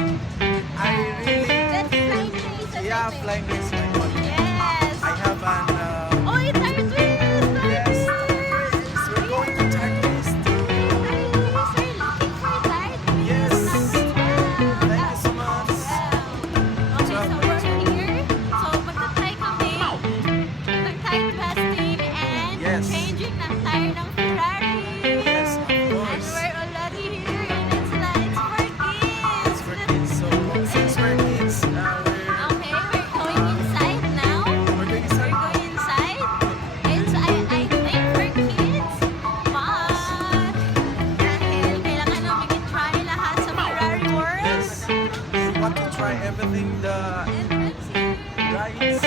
I really, That's flying race. yeah, flying is my hobby. Yes. I have an, Oh, it's our twins. yes, we're going to Turkish too. We're looking for that. Yes. Wow. Thank you so much. Okay, so we're here. So magta-try kami ng tire testing and Yes. changing ng tire ng Ferrari. Yes, of And course. we're already here and it's for kids. It's for kids. So since we're kids, Okay, we're going inside now. we're going inside. We're going inside. It's I think for kids. But dahil kailangan namin i-try lahat sa Ferrari World. Yes. We want to try everything the Entrance here. rides.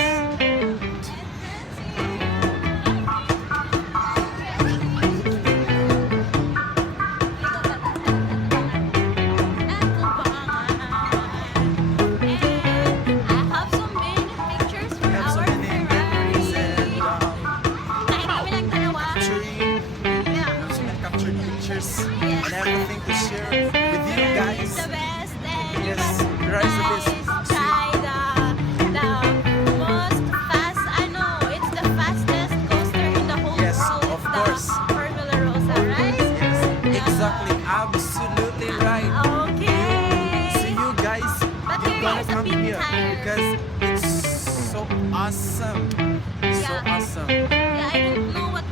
We have so many memories and capturing. We have so many captured pictures and everything to share with you guys. Yes, Ferrari is the best. Try the most fast, it's the fastest coaster in the whole Yes, world. of It's course. the Formula Rosa, right? Yes, exactly, absolutely right. Okay. See you guys. But You're here gonna is a come big here tire. because it's so awesome. So Yeah. awesome. Yeah, I don't know what